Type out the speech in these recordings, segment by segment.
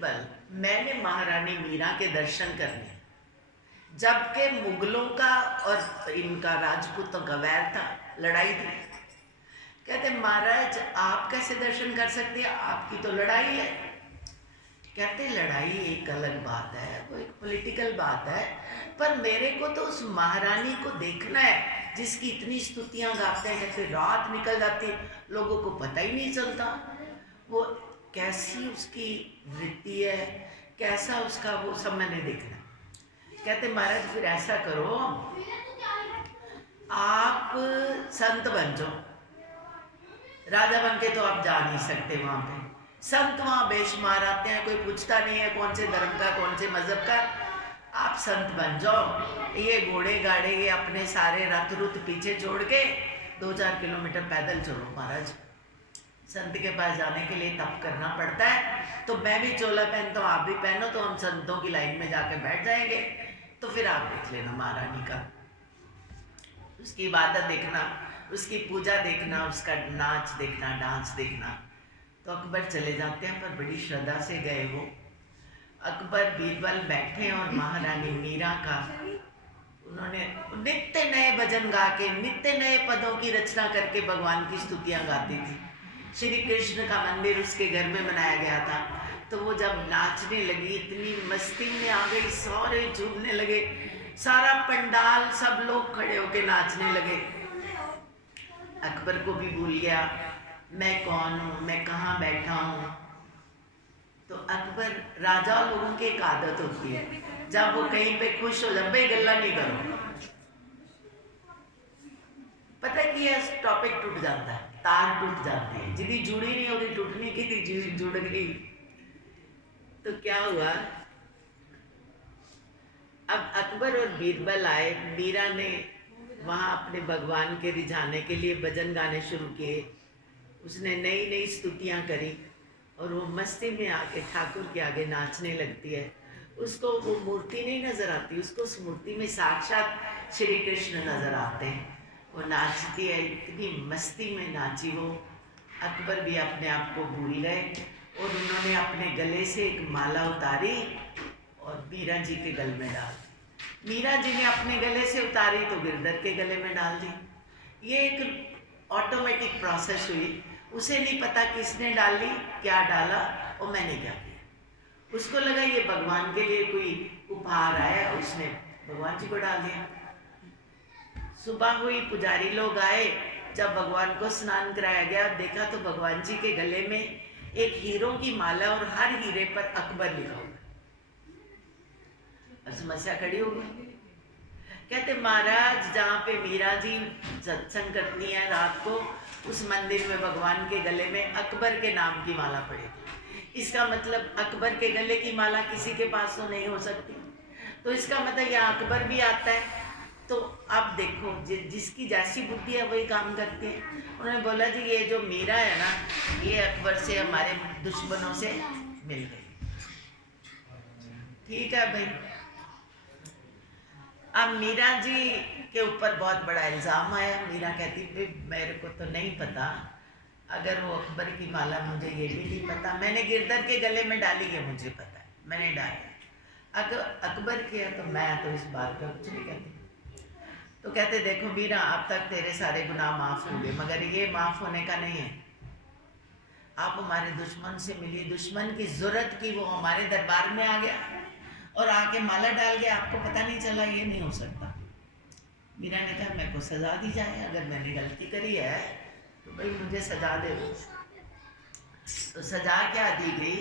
बीरबल, मैंने महारानी मीरा के दर्शन करने, जबकि मुगलों का और इनका राजपूतों का वैर था, लड़ाई थी। कहते महाराज आप कैसे दर्शन कर सकते हैं, आपकी तो लड़ाई है। कहते लड़ाई एक अलग बात है, वो एक पॉलिटिकल बात है, पर मेरे को तो उस महारानी को देखना है जिसकी इतनी स्तुतियां गाते हैं। कहते रात निकल जाती, लोगों को पता ही नहीं चलता वो कैसी उसकी वृत्ति है, कैसा उसका वो सब मैंने देखना। कहते महाराज फिर ऐसा करो, आप संत बन जाओ। राजा बन के तो आप जा नहीं सकते वहां पे, संत वहां बेशुमार आते हैं, कोई पूछता नहीं है कौन से धर्म का कौन से मजहब का। आप संत बन जाओ, ये घोड़े गाड़े ये अपने सारे रथ रुत पीछे छोड़ के 2-4 किलोमीटर पैदल चलो। महाराज संत के पास जाने के लिए तप करना पड़ता है, तो मैं भी चोला पहनता हूँ, आप भी पहनो, तो हम संतों की लाइन में जाके बैठ जाएंगे। तो फिर आप देख लेना महारानी का, उसकी इबादत देखना, उसकी पूजा देखना, उसका नाच देखना, डांस देखना। तो अकबर चले जाते हैं, पर बड़ी श्रद्धा से गए वो। अकबर बीरबल बैठे और महारानी मीरा का उन्होंने नित्य नए भजन गा के, नित्य नए पदों की रचना करके भगवान की स्तुतियां गाती थी। श्री कृष्ण का मंदिर उसके घर में बनाया गया था, तो वो जब नाचने लगी इतनी मस्ती में आ गई, सारे झूमने लगे, सारा पंडाल सब लोग खड़े होके नाचने लगे। अकबर को भी भूल गया मैं कौन हूँ, मैं कहाँ बैठा हूँ। तो अकबर, राजा लोगों की एक आदत होती है, जब वो कहीं पे खुश हो जाए, भाई गल्ला नहीं करो, पता है कि यह टॉपिक टूट जाता है, तार टूट जाती है, जिदी जुड़ी नहीं होती टूटने की थी, जुड़ गई। तो क्या हुआ, अब अकबर और बीरबल आए, मीरा ने वहाँ अपने भगवान के रिझाने के लिए भजन गाने शुरू किए। उसने नई नई स्तुतियाँ करी और वो मस्ती में आके ठाकुर के आगे नाचने लगती है। उसको वो मूर्ति नहीं नजर आती, उसको उस मूर्ति में साक्षात श्री कृष्ण नजर आते हैं। वो नाचती है, इतनी मस्ती में नाची वो। अकबर भी अपने आप को भूल गए और उन्होंने अपने गले से एक माला उतारी और मीरा जी के गले में डाल दी। मीरा जी ने अपने गले से उतारी तो गिरधर के गले में डाल दी। ये एक ऑटोमेटिक प्रोसेस हुई, उसे नहीं पता किसने डाली, क्या डाला और मैंने क्या किया। उसको लगा ये भगवान के लिए कोई उपहार आया, उसने भगवान जी को डाल दिया। सुबह हुई, पुजारी लोग आए, जब भगवान को स्नान कराया गया, देखा तो भगवान जी के गले में एक हीरों की माला और हर हीरे पर अकबर लिखा हुआ। समस्या खड़ी हो गई। कहते महाराज जहाँ पे मीरा जी सत्संग करती हैं रात को, उस मंदिर में भगवान के गले में अकबर के नाम की माला पड़ेगी। इसका मतलब अकबर के गले की माला किसी के पास तो नहीं हो सकती, तो इसका मतलब यहाँ अकबर भी आता है। तो आप देखो जिसकी जैसी बुद्धि है वही काम करती है। उन्होंने बोला जी ये जो मीरा है ना, ये अकबर से हमारे दुश्मनों से मिल गई। ठीक है भाई। अब मीरा जी के ऊपर बहुत बड़ा इल्ज़ाम आया। मीरा कहती मेरे को तो नहीं पता, अगर वो अकबर की माला, मुझे ये भी नहीं पता, मैंने गिरधर के गले में डाली है, मुझे पता है मैंने डाली। अगर अकबर किया तो मैं तो इस बात पर कुछ नहीं कहती। तो कहते देखो मीरा, अब तक तेरे सारे गुनाह माफ़ होंगे, मगर ये माफ़ होने का नहीं है। आप हमारे दुश्मन से मिली, दुश्मन की ज़रूरत की, वो हमारे दरबार में आ गया और आके माला डाल गया, आपको पता नहीं चला, ये नहीं हो सकता। मीरा ने कहा मेरे को सज़ा दी जाए, अगर मैंने गलती करी है तो भाई मुझे सज़ा दे दो। तो सज़ा क्या दी गई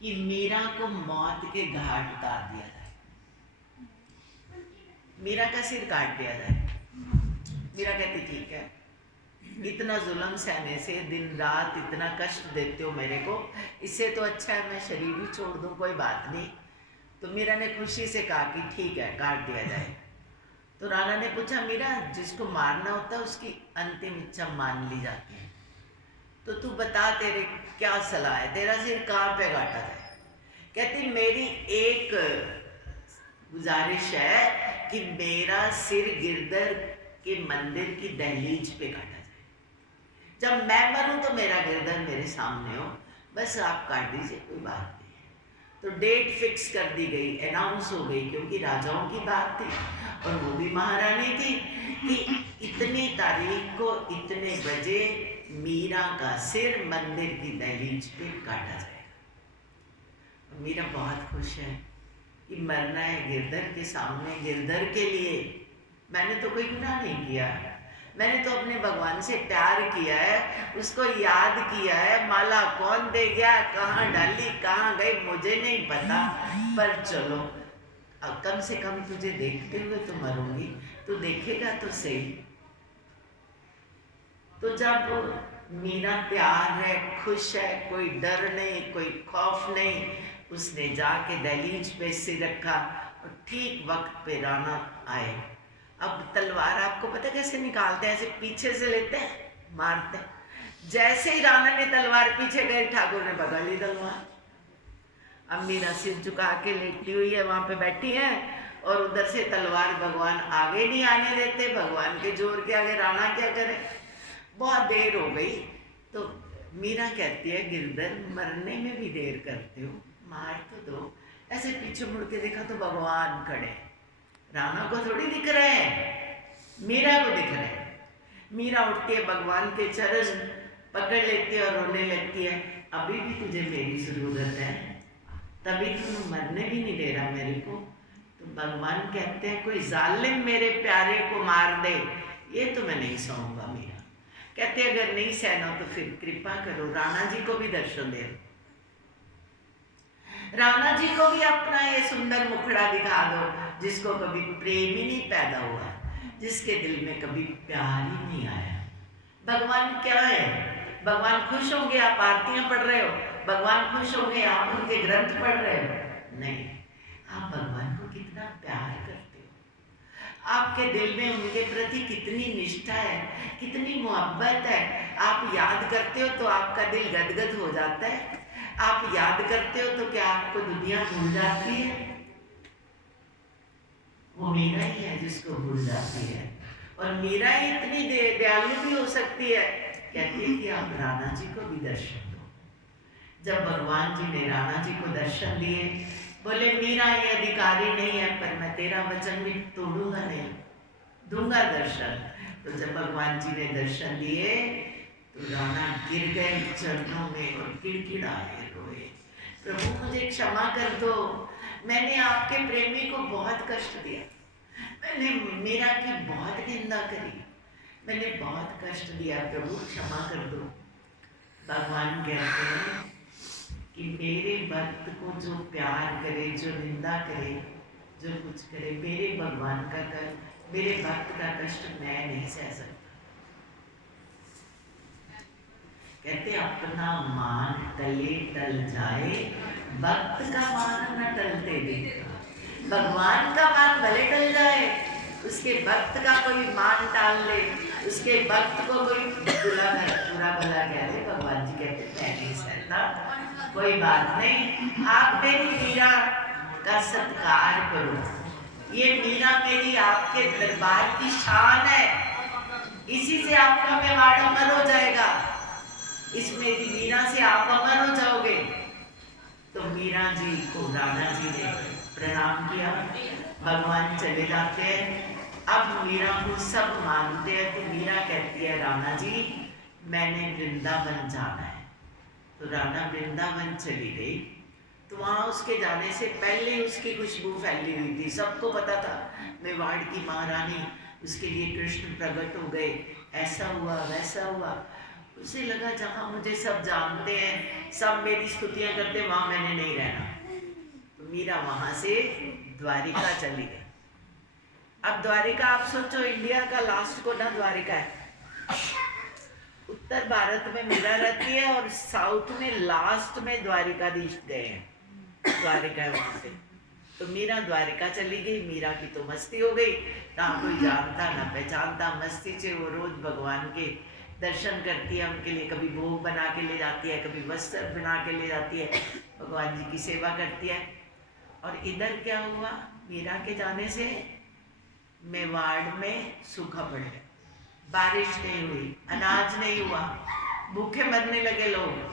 कि मीरा को मौत के घाट उतार दिया जाए, मीरा का सिर काट दिया जाए। मीरा कहती ठीक है, इतना जुल्म सहने से, दिन रात इतना कष्ट देते हो मेरे को, इससे तो अच्छा है मैं शरीर ही छोड़ दूँ, कोई बात नहीं। तो मीरा ने खुशी से कहा कि ठीक है काट दिया जाए। तो राणा ने पूछा मीरा, जिसको मारना होता है उसकी अंतिम इच्छा मान ली जाती है, तो तू बता तेरे क्या सलाह है, तेरा सिर कहाँ पे काटा जाए। कहती मेरी एक गुजारिश है कि मेरा सिर गिरधर के मंदिर की दहलीज पे काटा जाए। जब मैं मरूं तो मेरा गिरधर मेरे सामने हो, बस आप काट दीजिए, कोई बात नहीं। तो डेट फिक्स कर दी गई, अनाउंस हो गई, क्योंकि राजाओं की बात थी और वो भी महारानी थी कि इतनी तारीख को इतने बजे मीरा का सिर मंदिर की दहलीज पे काटा जाएगा। मीरा बहुत खुश है कि मरना है गिरधर के सामने, गिरधर के लिए। मैंने तो कोई गुनाह नहीं किया, मैंने तो अपने भगवान से प्यार किया है, उसको याद किया है। माला कौन दे गया, कहाँ डाली, कहाँ गई, मुझे नहीं पता, पर चलो कम से कम तुझे देखते हुए तो मरूंगी, तू देखेगा तो सही। तो जब मीरा तैयार है, खुश है, कोई डर नहीं, कोई खौफ नहीं, उसने जाके दहलीज पे सिर रखा और ठीक वक्त पे राणा आए। अब तलवार आपको पता कैसे निकालते हैं, ऐसे पीछे से लेते हैं, मारते हैं। जैसे ही राणा ने तलवार पीछे गए, ठाकुर ने पकड़ ली तलवार। अब मीरा सिर झुका के लेटी हुई है, वहां पे बैठी है, और उधर से तलवार भगवान आगे नहीं आने देते। भगवान के जोर के आगे राणा क्या करे। बहुत देर हो गई तो मीरा कहती है, गिरधर मरने में भी देर करते हो, मार तो दो। ऐसे पीछे मुड़ के देखा तो भगवान खड़े, राणा को थोड़ी दिख रहे हैं, मीरा को दिख रहे हैं। मीरा उठती है, भगवान के चरण पकड़ लेती है और रोने लगती है, अभी भी तुझे मेरी जरूरत है, तभी तुम मरने भी नहीं दे रहा मेरे को। तो भगवान कहते हैं, कोई जालिम मेरे प्यारे को मार दे, ये तो मैं नहीं सहूंगा। मीरा कहते अगर नहीं सहना तो फिर कृपा करो, राणा जी को भी दर्शन दे, राणा जी को भी अपना ये सुंदर मुखड़ा दिखा दो, जिसको कभी प्रेम ही नहीं पैदा हुआ, जिसके दिल में कभी प्यार ही नहीं आया। भगवान क्या है, भगवान खुश होंगे आप आरतियां पढ़ रहे हो, भगवान खुश होंगे आप उनके ग्रंथ पढ़ रहे हो? नहीं, आप भगवान को कितना प्यार करते हो, आपके दिल में उनके प्रति कितनी निष्ठा है, कितनी मोहब्बत है। आप याद करते हो तो आपका दिल गदगद हो जाता है। आप याद करते हो तो क्या आपको दुनिया भूल जाती है? वो मीरा ही है जिसको भूल जाती है, और मीरा ही इतनी दयालु भी हो सकती है, कहती है कि आप राणा जी को भी दर्शन दो। जब भगवान जी ने राणा जी को दर्शन दिए, बोले मीरा ये अधिकारी नहीं है, पर मैं तेरा वचन भी तोड़ूंगा नहीं, दूंगा दर्शन। तो जब भगवान जी ने दर्शन दिए तो राणा गिर गए चरणों में और गिड़गिड़ाए, रोए, प्रभु मुझे क्षमा कर दो, मैंने आपके प्रेमी को बहुत कष्ट दिया, मैंने मीरा की बहुत निंदा करी, मैंने बहुत कष्ट दिया, प्रभु क्षमा कर दो। भगवान कहते हैं कि मेरे भक्त को जो प्यार करे, जो निंदा करे, जो कुछ करे, मेरे भगवान का मेरे भक्त का कष्ट मैं नहीं सह सकता। कहते अपना मान तले टल जाए, भक्त का मान न टलते देखा। भगवान का मान भले टल जाए, उसके भक्त का कोई मान टाल ले, उसके भक्त को कोई बुरा भला कह दे, भगवान जी कहते मैं नहीं सहता, कोई बात नहीं, आप मेरी मीरा का सत्कार करो, ये मीरा मेरी आपके दरबार की शान है, इसी से आपका मेवाड़ अमर हो जाएगा, इस मेरी मीरा से आप अमर हो जाओगे। तो मीरा जी को राणा जी ने प्रणाम किया, भगवान चले जाते हैं। अब मीरा को सब मानते हैं, तो मीरा कहती है राणा जी मैंने वृंदावन जाना है। तो राणा वृंदावन चली गई, तो वहाँ उसके जाने से पहले उसकी खुशबू फैली हुई थी, सबको पता था मेवाड़ की महारानी, उसके लिए कृष्ण प्रकट हो गए, ऐसा हुआ वैसा हुआ। उसे लगा जहाँ मुझे सब जानते हैं, सब मेरी स्तुतियाँ करते, वहाँ मैंने नहीं रहना। तो मीरा वहाँ से द्वारिका चली गई। अब द्वारिका आप सोचो, इंडिया का लास्ट कोना द्वारिका है, उत्तर भारत में मीरा रहती है और साउथ में लास्ट में द्वारिकाधीश गए हैं, द्वारिका है वहाँ पे। तो मीरा द्वारिका चली गई, मीरा की तो मस्ती हो गई, ना कोई जानता ना पहचानता, मस्ती से वो रोज भगवान के दर्शन करती है, उनके लिए कभी भोग बना के ले जाती है, कभी वस्त्र बना के ले जाती है, भगवान जी की सेवा करती है। और इधर क्या हुआ, मीरा के जाने से मेवाड़ में सूखा पड़ गया, बारिश नहीं हुई, अनाज नहीं हुआ, भूखे मरने लगे लोग।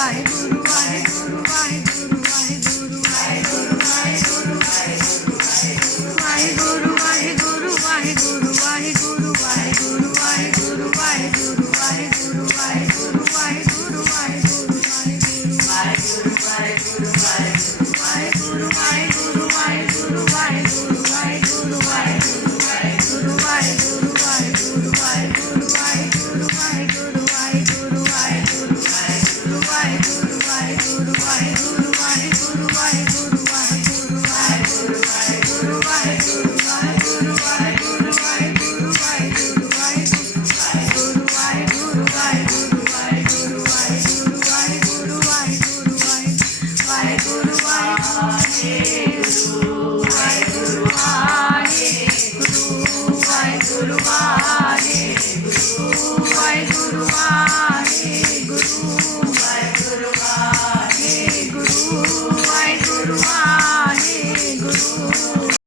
वाहे गुरु वाहे गुरु